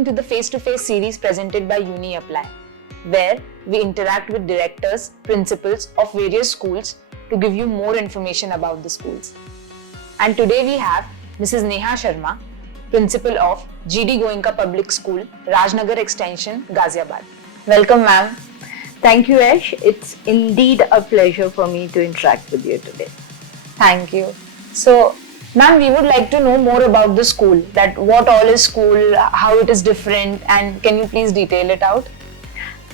Welcome to the Face2Face series presented by UniApply, where we interact with directors, principals of various schools to give you more information about the schools. And today we have Mrs. Neha Sharma, principal of Goenka Public School, Rajnagar Extension, Ghaziabad. Welcome, ma'am. Thank you, Ash. It's indeed a pleasure for me to interact with you today. Thank you. So, ma'am, we would like to know more about the school, that what all is school, how it is different, and can you please detail it out?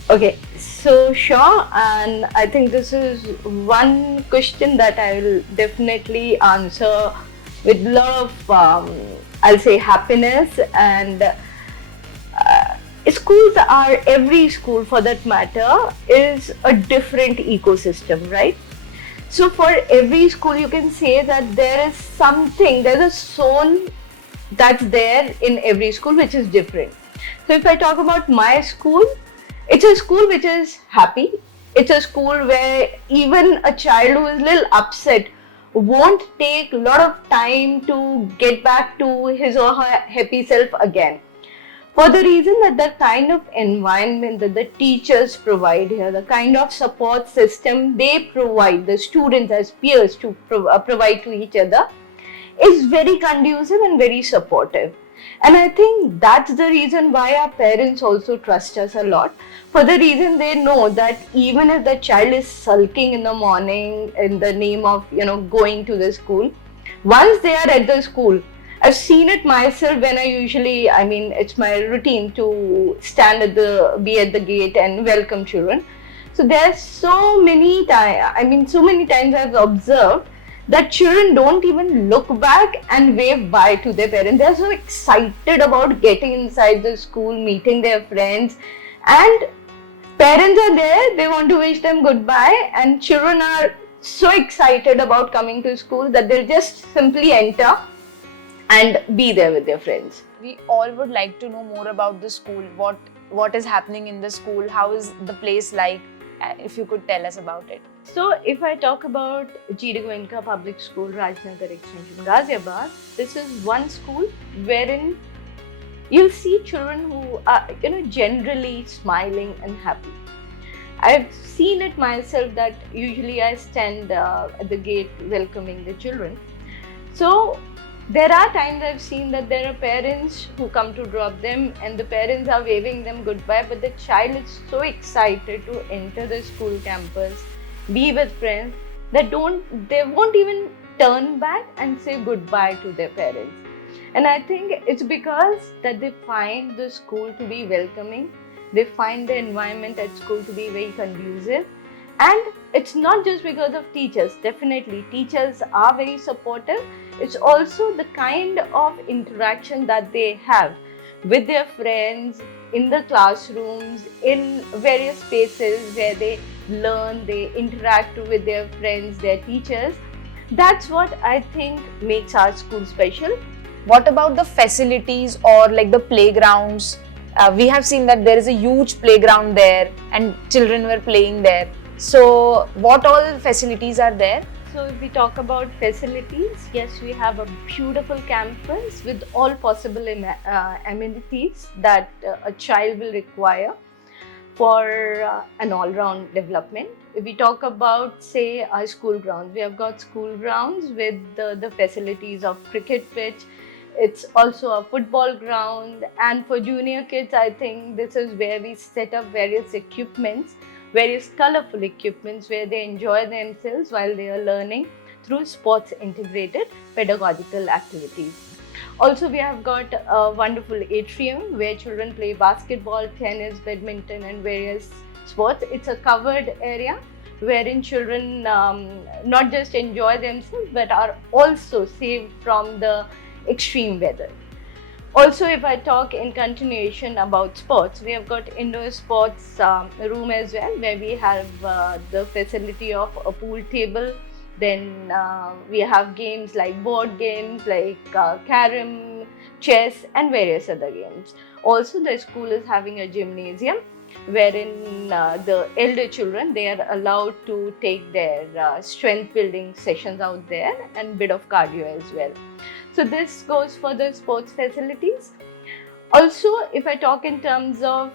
Okay, so sure, and I think this is one question that I will definitely answer with a lot of, I'll say, happiness. And schools are, every school for that matter, is a different ecosystem, right? So for every school, you can say that there is something, there's a soul that's there in every school which is different. So if I talk about my school, it's a school which is happy. It's a school where even a child who is a little upset won't take a lot of time to get back to his or her happy self again. For the reason that the kind of environment that the teachers provide here, the kind of support system they provide, the students as peers to provide to each other, is very conducive and very supportive. And I think that's the reason why our parents also trust us a lot. For the reason they know that even if the child is sulking in the morning in the name of, going to the school, once they are at the school, I've seen it myself when it's my routine to be at the gate and welcome children. So there's so many times I've observed that children don't even look back and wave bye to their parents. They're so excited about getting inside the school, meeting their friends, and parents are there, they want to wish them goodbye, and children are so excited about coming to school that they'll just simply enter and be there with their friends. We all would like to know more about the school, what is happening in the school, how is the place like, if you could tell us about it. So if I talk about Gdga Public School, Rajnagar Extension, Ghaziabad, this is one school wherein you'll see children who are generally smiling and happy. I've seen it myself that usually I stand at the gate welcoming the children. So there are times I've seen that there are parents who come to drop them and the parents are waving them goodbye, but the child is so excited to enter the school campus, be with friends, they won't even turn back and say goodbye to their parents. And I think it's because that they find the school to be welcoming, they find the environment at school to be very conducive. And it's not just because of teachers. Definitely, teachers are very supportive. It's also the kind of interaction that they have with their friends, in the classrooms, in various spaces where they learn, they interact with their friends, their teachers. That's what I think makes our school special. What about the facilities or like the playgrounds? We have seen that there is a huge playground there and children were playing there. So what all facilities are there? So if we talk about facilities, yes, we have a beautiful campus with all possible amenities that a child will require for an all-round development. If we talk about, say, our school grounds, we have got school grounds with the facilities of cricket pitch. It's also a football ground, and for junior kids, I think this is where we set up various colorful equipments where they enjoy themselves while they are learning through sports integrated pedagogical activities. Also, we have got a wonderful atrium where children play basketball, tennis, badminton and various sports. It's a covered area wherein children not just enjoy themselves but are also saved from the extreme weather. Also, if I talk in continuation about sports, we have got indoor sports room as well, where we have the facility of a pool table. Then we have games like board games, like carom, chess and various other games. Also, the school is having a gymnasium wherein the elder children, they are allowed to take their strength building sessions out there and bit of cardio as well. So this goes for the sports facilities. Also, if I talk in terms of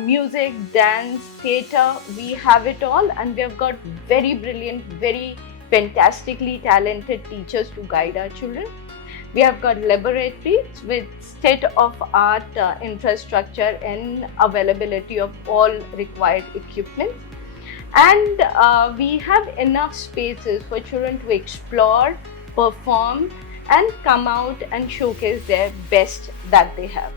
music, dance, theatre, we have it all, and we have got very brilliant, very fantastically talented teachers to guide our children. We have got laboratories with state-of-art infrastructure and availability of all required equipment. And we have enough spaces for children to explore, perform, and come out and showcase their best that they have.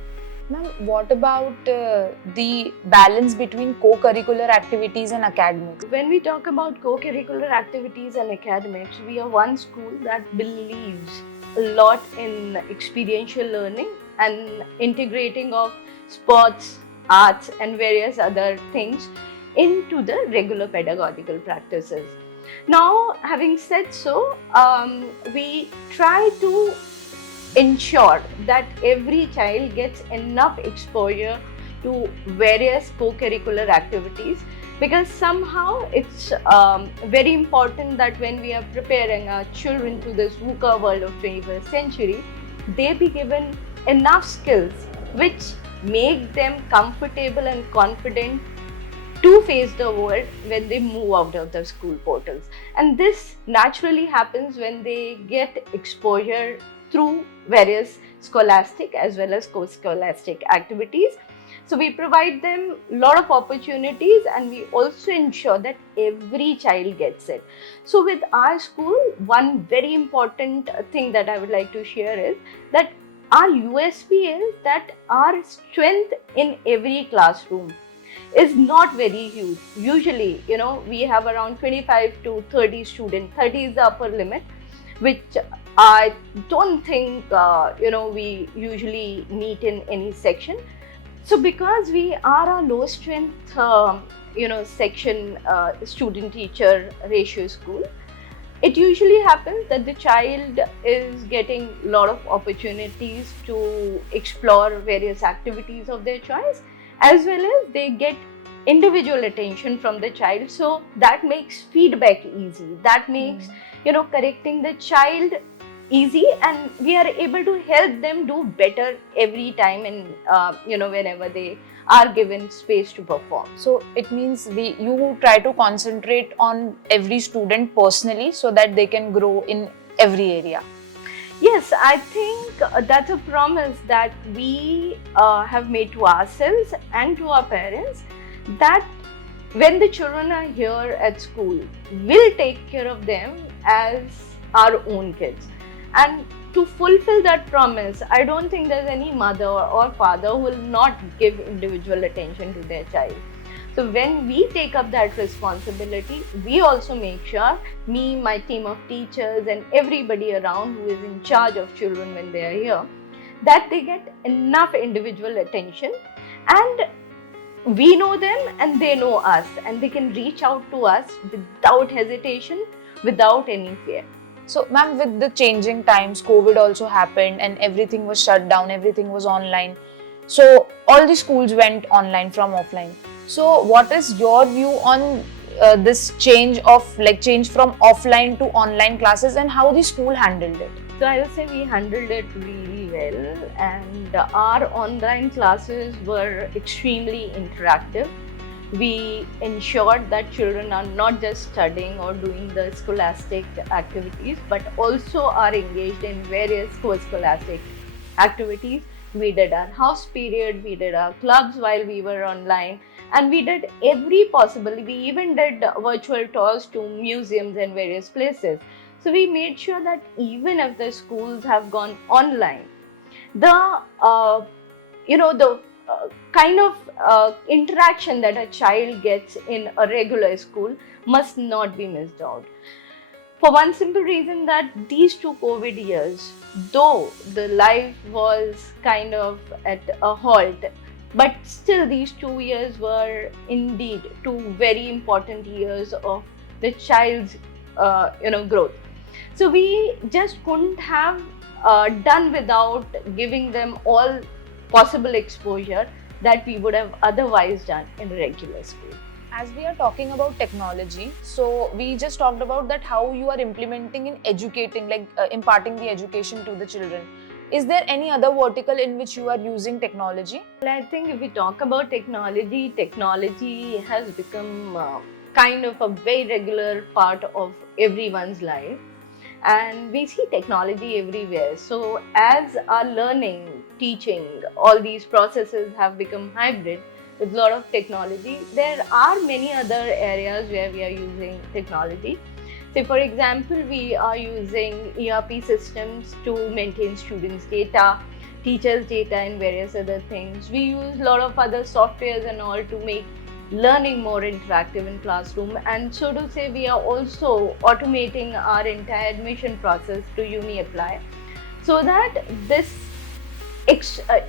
Ma'am, what about the balance between co-curricular activities and academics? When we talk about co-curricular activities and academics, we are one school that believes a lot in experiential learning and integrating of sports, arts, and various other things into the regular pedagogical practices. Now, having said so, we try to ensure that every child gets enough exposure to various co-curricular activities, because somehow it's very important that when we are preparing our children to this VUCA world of 21st century, they be given enough skills which make them comfortable and confident to face the world when they move out of the school portals. And this naturally happens when they get exposure through various scholastic as well as co-scholastic activities. So we provide them a lot of opportunities, and we also ensure that every child gets it. So with our school, one very important thing that I would like to share is that our USP is that our strength in every classroom is not very huge. Usually, we have around 25 to 30 students. 30 is the upper limit, which I don't think, we usually meet in any section. So because we are a low strength, section student teacher ratio school, it usually happens that the child is getting a lot of opportunities to explore various activities of their choice, as well as they get individual attention from the child. So that makes feedback easy. That makes, correcting the child easy, and we are able to help them do better every time, and whenever they are given space to perform. So it means you try to concentrate on every student personally so that they can grow in every area. Yes, I think that's a promise that we have made to ourselves and to our parents, that when the children are here at school, we'll take care of them as our own kids. And to fulfill that promise, I don't think there's any mother or father who will not give individual attention to their child. So when we take up that responsibility, we also make sure, me, my team of teachers, and everybody around who is in charge of children when they are here, that they get enough individual attention, and we know them and they know us, and they can reach out to us without hesitation, without any fear. So, ma'am, with the changing times, COVID also happened and everything was shut down, everything was online. So, all the schools went online from offline. So, what is your view on this change from offline to online classes, and how the school handled it? So, I would say we handled it really well, and our online classes were extremely interactive. We ensured that children are not just studying or doing the scholastic activities, but also are engaged in various co-scholastic activities. We did our house period, we did our clubs while we were online, and we did every possible. We even did virtual tours to museums and various places. So we made sure that even if the schools have gone online, the kind of interaction that a child gets in a regular school must not be missed out. For one simple reason, that these 2 COVID years, though the life was kind of at a halt, but still these 2 years were indeed 2 very important years of the child's growth. So we just couldn't have done without giving them all possible exposure that we would have otherwise done in regular school. As we are talking about technology, so we just talked about that how you are implementing in educating, imparting the education to the children. Is there any other vertical in which you are using technology? Well, I think if we talk about technology, technology has become kind of a very regular part of everyone's life, and we see technology everywhere. So as our learning, teaching, all these processes have become hybrid with a lot of technology, there are many other areas where we are using technology. Say for example, we are using ERP systems to maintain students' data, teachers' data, and various other things. We use a lot of other softwares and all to make learning more interactive in classroom, and so to say we are also automating our entire admission process to UniApply, so that this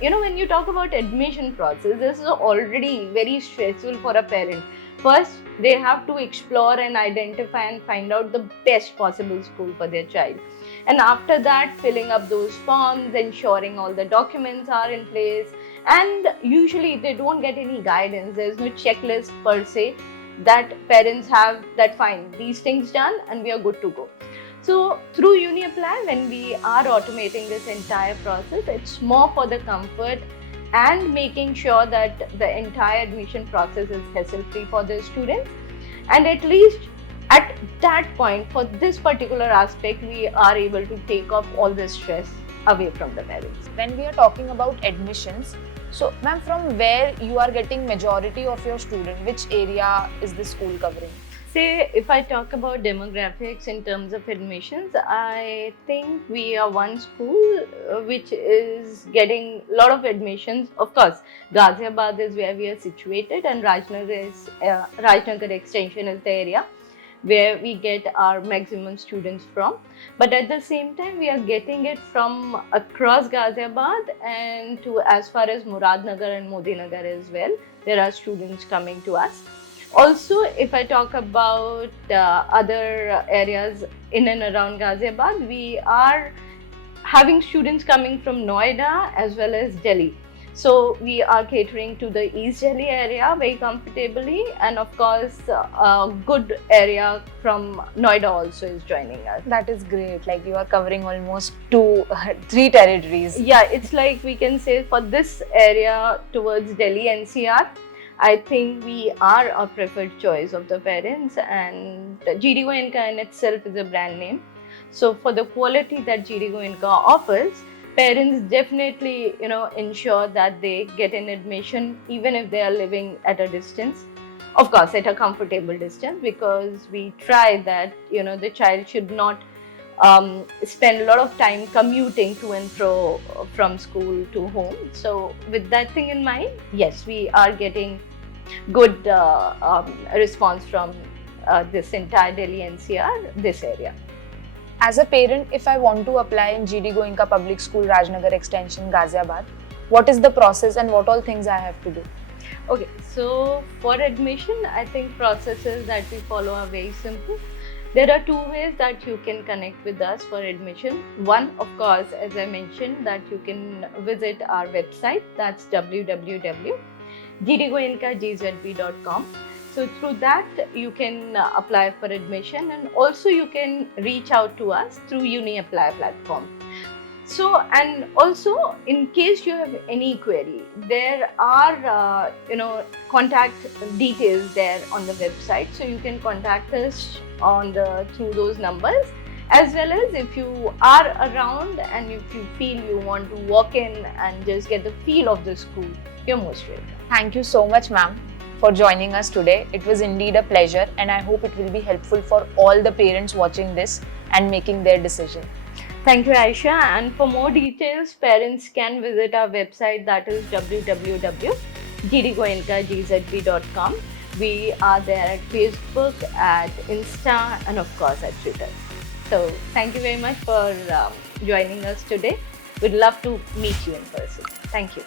when you talk about admission process, this is already very stressful for a parent. First, they have to explore and identify and find out the best possible school for their child. And after that, filling up those forms, ensuring all the documents are in place. And usually they don't get any guidance. There's no checklist per se that parents have that fine, these things done and we are good to go. So through UniApply, when we are automating this entire process, it's more for the comfort and making sure that the entire admission process is hassle-free for the students. And at least at that point, for this particular aspect, we are able to take off all the stress away from the parents. When we are talking about admissions, so ma'am, from where you are getting majority of your student, which area is the school covering? Say, if I talk about demographics in terms of admissions, I think we are one school which is getting a lot of admissions. Of course, Ghaziabad is where we are situated, and Rajnagar extension is the area where we get our maximum students from. But at the same time, we are getting it from across Ghaziabad and to as far as Muradnagar and Modinagar as well. There are students coming to us. Also, if I talk about other areas in and around Ghaziabad, we are having students coming from Noida as well as Delhi. So we are catering to the East Delhi area very comfortably, and of course a good area from Noida also is joining us. That is great, like you are covering almost 3 territories. Yeah, it's like we can say for this area towards Delhi NCR, I think we are a preferred choice of the parents, and Goenka in itself is a brand name. So for the quality that Goenka offers, parents definitely ensure that they get an admission even if they are living at a distance. Of course, at a comfortable distance, because we try that the child should not spend a lot of time commuting to and fro from school to home. So with that thing in mind, yes, we are getting good response from this entire Delhi NCR, this area. As a parent, if I want to apply in Goenka Public School, Rajnagar Extension, Ghaziabad, what is the process and what all things I have to do? Okay, so for admission, I think processes that we follow are very simple. There are 2 ways that you can connect with us for admission. One, of course, as I mentioned, that you can visit our website, that's www.gdgankagzb.com. So through that, you can apply for admission, and also you can reach out to us through UniApply platform. So, and also in case you have any query, there are contact details there on the website, so you can contact us through those numbers, as well as if you are around and if you feel you want to walk in and just get the feel of the school, you're most welcome. Thank you so much, ma'am, for joining us today. It was indeed a pleasure, and I hope it will be helpful for all the parents watching this and making their decision. Thank you, Aisha. And for more details, parents can visit our website, that is www.gdgankagzb.com. We are there at Facebook, at Insta, and of course at Twitter. So thank you very much for joining us today. We'd love to meet you in person. Thank you.